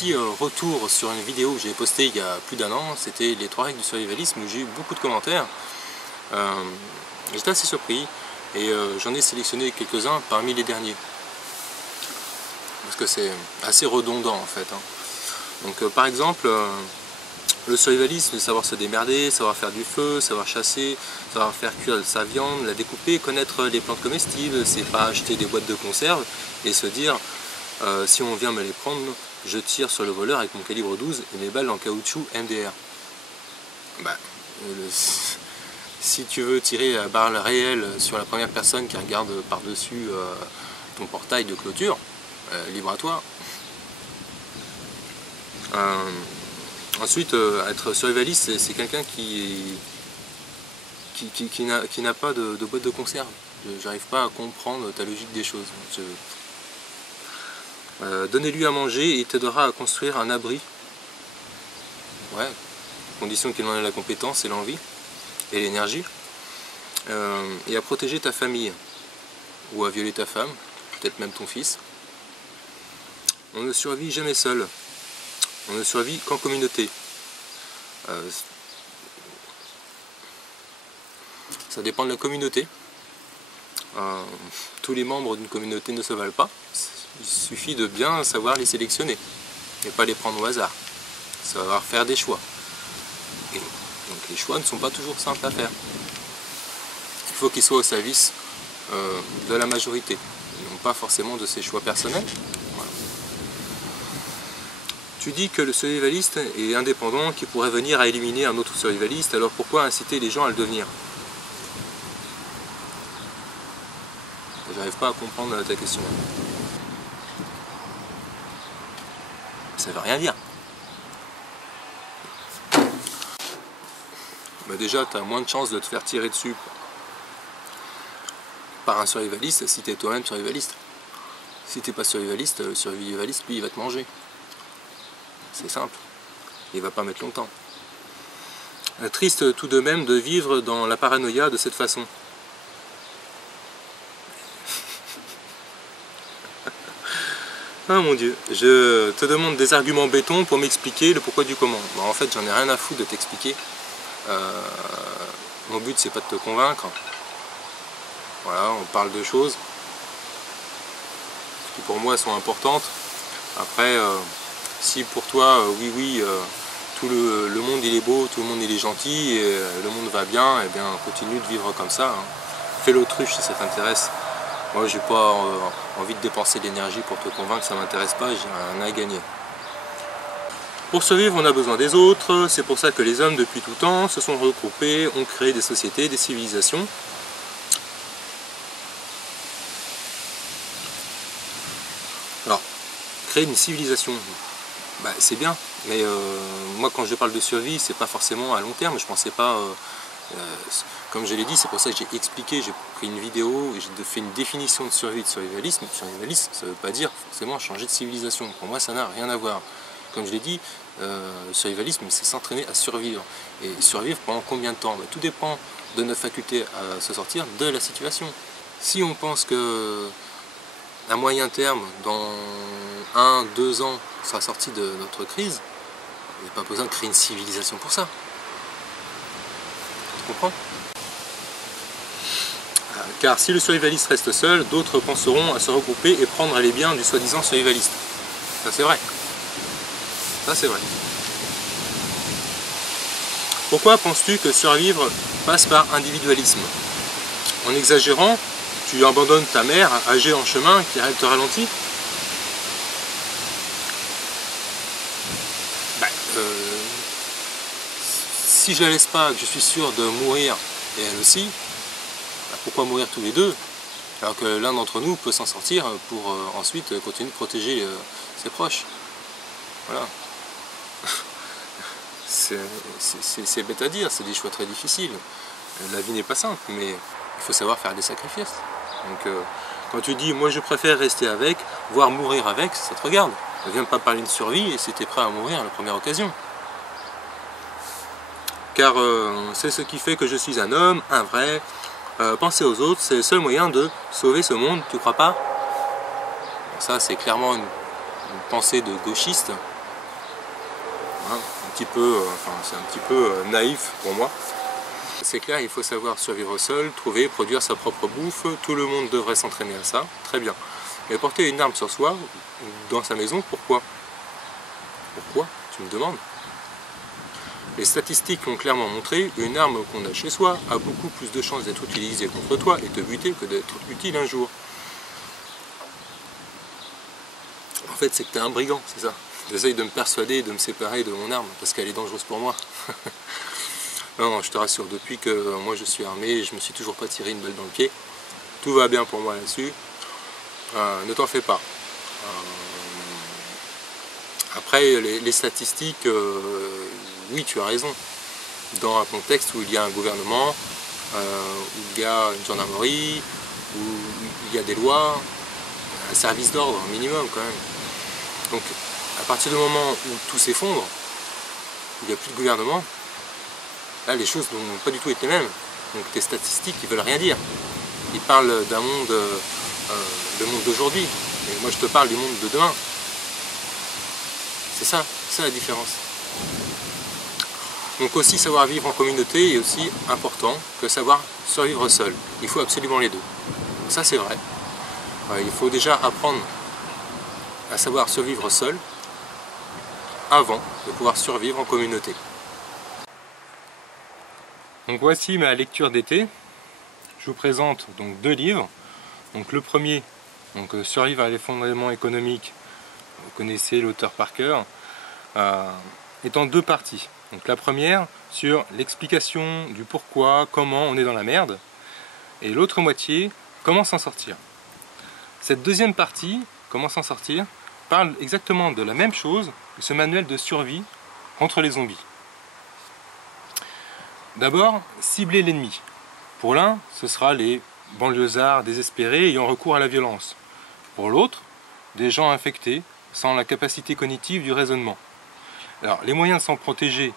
petit retour sur une vidéo que j'ai postée il y a plus d'1 an, c'était les 3 règles du survivalisme, où j'ai eu beaucoup de commentaires. J'étais assez surpris et j'en ai sélectionné quelques-uns parmi les derniers. Parce que c'est assez redondant en fait. Donc par exemple, le survivalisme, c'est savoir se démerder, savoir faire du feu, savoir chasser, savoir faire cuire sa viande, la découper, connaître les plantes comestibles, c'est pas acheter des boîtes de conserve et se dire si on vient me les prendre, je tire sur le voleur avec mon calibre 12 et mes balles en caoutchouc MDR. Si tu veux tirer à balles réelles sur la première personne qui regarde par-dessus ton portail de clôture, libre à toi. Ensuite, être survivaliste, c'est quelqu'un qui n'a pas de boîte de conserve. J'arrive pas à comprendre ta logique des choses. Donnez-lui à manger et il t'aidera à construire un abri. Ouais, condition qu'il en ait la compétence et l'envie et l'énergie. Et à protéger ta famille ou à violer ta femme, peut-être même ton fils. On ne survit jamais seul. On ne survit qu'en communauté. Ça dépend de la communauté. Tous les membres d'une communauté ne se valent pas. Il suffit de bien savoir les sélectionner et pas les prendre au hasard. Savoir faire des choix. Et donc les choix ne sont pas toujours simples à faire. Il faut qu'ils soient au service de la majorité, et non pas forcément de ses choix personnels. Voilà. Tu dis que le survivaliste est indépendant, qui pourrait venir à éliminer un autre survivaliste, alors pourquoi inciter les gens à le devenir? J'arrive pas à comprendre ta question. Ça veut rien dire. Déjà, tu as moins de chances de te faire tirer dessus par un survivaliste si tu es toi-même survivaliste. Si tu n'es pas survivaliste, le survivaliste, lui, il va te manger. C'est simple. Il va pas mettre longtemps. Triste tout de même de vivre dans la paranoïa de cette façon. Ah mon Dieu, je te demande des arguments béton pour m'expliquer le pourquoi du comment. Bon, en fait, j'en ai rien à foutre de t'expliquer. Mon but, c'est pas de te convaincre. Voilà, on parle de choses qui pour moi sont importantes. Après, si pour toi, oui, tout le monde il est beau, tout le monde il est gentil, et le monde va bien, et bien continue de vivre comme ça. Fais l'autruche si ça t'intéresse. Moi, j'ai pas envie de dépenser de l'énergie pour te convaincre, ça m'intéresse pas, j'ai rien à gagner. Pour survivre, on a besoin des autres, c'est pour ça que les hommes, depuis tout temps, se sont regroupés, ont créé des sociétés, des civilisations. Alors, créer une civilisation, c'est bien, mais moi, quand je parle de survie, c'est pas forcément à long terme, je pensais pas... comme je l'ai dit, c'est pour ça que j'ai expliqué, j'ai pris une vidéo et j'ai fait une définition de survie, de survivalisme. Survivalisme, ça ne veut pas dire forcément changer de civilisation. Pour moi, ça n'a rien à voir. Comme je l'ai dit, le survivalisme, c'est s'entraîner à survivre. Et survivre pendant combien de temps? Tout dépend de notre faculté à se sortir de la situation. Si on pense que à moyen terme, dans 1-2 ans, on sera sorti de notre crise, il n'y a pas besoin de créer une civilisation pour ça. Tu comprends? Car si le survivaliste reste seul, d'autres penseront à se regrouper et prendre les biens du soi-disant survivaliste. Ça c'est vrai. Ça c'est vrai. Pourquoi penses-tu que survivre passe par individualisme? En exagérant, tu abandonnes ta mère âgée en chemin qui te ralentit? Si je la laisse pas, que je suis sûr de mourir, et elle aussi, pourquoi mourir tous les deux, alors que l'un d'entre nous peut s'en sortir pour ensuite continuer de protéger ses proches? Voilà. C'est bête à dire, c'est des choix très difficiles. La vie n'est pas simple, mais il faut savoir faire des sacrifices. Donc quand tu dis, moi je préfère rester avec, voire mourir avec, ça te regarde. Ne viens pas parler de survie et si tu es prêt à mourir à la première occasion. Car c'est ce qui fait que je suis un homme, un vrai. Penser aux autres, c'est le seul moyen de sauver ce monde, tu crois pas? Ça, c'est clairement une pensée de gauchiste. hein, c'est un petit peu naïf pour moi. C'est clair, il faut savoir survivre seul, trouver, produire sa propre bouffe, tout le monde devrait s'entraîner à ça, très bien. Mais porter une arme sur soi, dans sa maison, pourquoi? Pourquoi, tu me demandes? Les statistiques ont clairement montré qu'une arme qu'on a chez soi a beaucoup plus de chances d'être utilisée contre toi et te buter que d'être utile un jour. En fait, c'est que tu es un brigand, c'est ça. Tu essayes de me persuader de me séparer de mon arme parce qu'elle est dangereuse pour moi. Non, je te rassure, depuis que moi je suis armé, je me suis toujours pas tiré une balle dans le pied. Tout va bien pour moi là-dessus. Ne t'en fais pas. Après, les statistiques, oui, tu as raison. Dans un contexte où il y a un gouvernement, où il y a une gendarmerie, où il y a des lois, un service d'ordre, un minimum quand même. Donc, à partir du moment où tout s'effondre, il n'y a plus de gouvernement, là, les choses n'ont pas du tout été les mêmes. Donc, tes statistiques, ils veulent rien dire. Ils parlent d'un monde, le monde d'aujourd'hui. Et moi, je te parle du monde de demain. C'est ça la différence. Donc aussi, savoir vivre en communauté est aussi important que savoir survivre seul. Il faut absolument les deux. Ça, c'est vrai. Il faut déjà apprendre à savoir survivre seul avant de pouvoir survivre en communauté. Donc voici ma lecture d'été. Je vous présente donc 2 livres. Donc le premier, donc Survivre à l'effondrement économique, vous connaissez l'auteur par cœur, est en 2 parties. Donc la première sur l'explication du pourquoi, comment on est dans la merde, et l'autre moitié, comment s'en sortir. Cette deuxième partie, comment s'en sortir, parle exactement de la même chose que ce manuel de survie contre les zombies. D'abord, cibler l'ennemi. Pour l'un, ce sera les banlieusards désespérés ayant recours à la violence. Pour l'autre, des gens infectés sans la capacité cognitive du raisonnement. Alors, les moyens de s'en protéger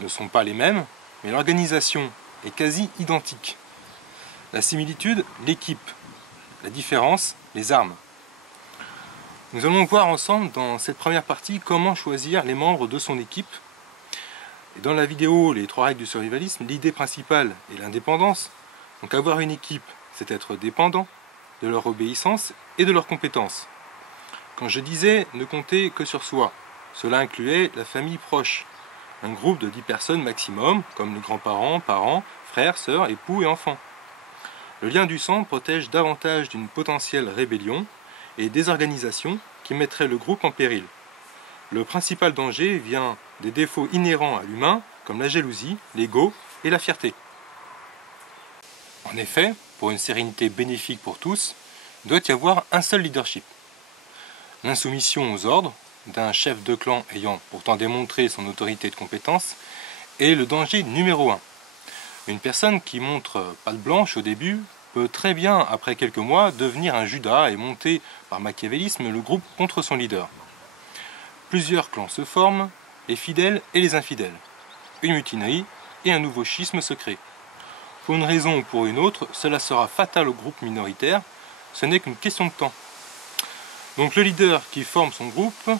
ne sont pas les mêmes, mais l'organisation est quasi identique. La similitude, l'équipe. La différence, les armes. Nous allons voir ensemble dans cette première partie comment choisir les membres de son équipe. Et dans la vidéo Les 3 règles du survivalisme, l'idée principale est l'indépendance. Donc avoir une équipe, c'est être dépendant de leur obéissance et de leurs compétences. Quand je disais ne compter que sur soi, cela incluait la famille proche, un groupe de 10 personnes maximum, comme les grands-parents, parents, frères, sœurs, époux et enfants. Le lien du sang protège davantage d'une potentielle rébellion et désorganisation qui mettrait le groupe en péril. Le principal danger vient des défauts inhérents à l'humain, comme la jalousie, l'ego et la fierté. En effet, pour une sérénité bénéfique pour tous, il doit y avoir un seul leadership. L'insoumission aux ordres d'un chef de clan ayant pourtant démontré son autorité de compétence est le danger numéro 1. Une personne qui montre patte blanche au début peut très bien, après quelques mois, devenir un Judas et monter par machiavélisme le groupe contre son leader. Plusieurs clans se forment, les fidèles et les infidèles. Une mutinerie et un nouveau schisme se crée. Pour une raison ou pour une autre, cela sera fatal au groupe minoritaire, ce n'est qu'une question de temps. Donc le leader qui forme son groupe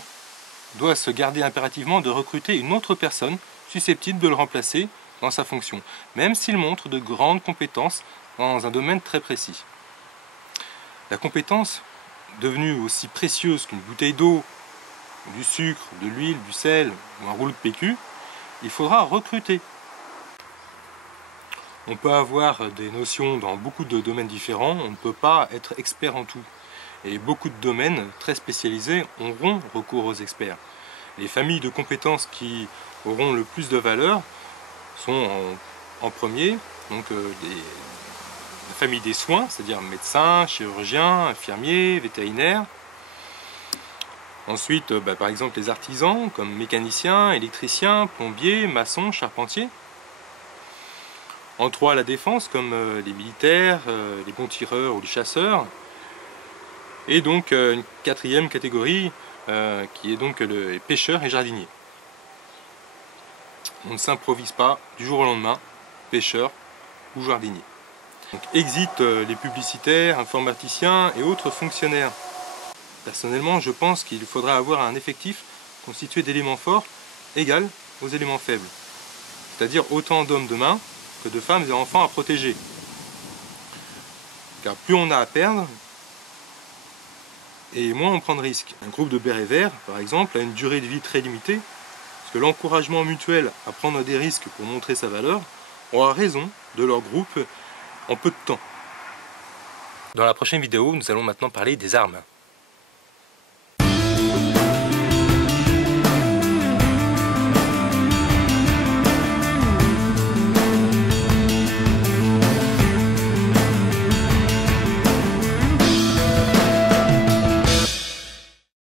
doit se garder impérativement de recruter une autre personne susceptible de le remplacer dans sa fonction, même s'il montre de grandes compétences dans un domaine très précis. La compétence, devenue aussi précieuse qu'une bouteille d'eau, du sucre, de l'huile, du sel ou un rouleau de PQ, il faudra recruter. On peut avoir des notions dans beaucoup de domaines différents, on ne peut pas être expert en tout. Et beaucoup de domaines très spécialisés auront recours aux experts. Les familles de compétences qui auront le plus de valeur sont en premier donc la famille des soins, c'est-à-dire médecins, chirurgiens, infirmiers, vétérinaires. Ensuite, par exemple les artisans comme mécaniciens, électriciens, plombiers, maçons, charpentiers. En 3, la défense comme les militaires, les bons tireurs ou les chasseurs. Et donc une 4e catégorie qui est donc les pêcheurs et jardiniers. On ne s'improvise pas du jour au lendemain pêcheur ou jardinier. Donc, exit les publicitaires, informaticiens et autres fonctionnaires. Personnellement, je pense qu'il faudra avoir un effectif constitué d'éléments forts égale aux éléments faibles. C'est-à-dire autant d'hommes demain que de femmes et enfants à protéger. Car plus on a à perdre, et moins on prend de risques. Un groupe de bérets verts, par exemple, a une durée de vie très limitée, parce que l'encouragement mutuel à prendre des risques pour montrer sa valeur aura raison de leur groupe en peu de temps. Dans la prochaine vidéo, nous allons maintenant parler des armes.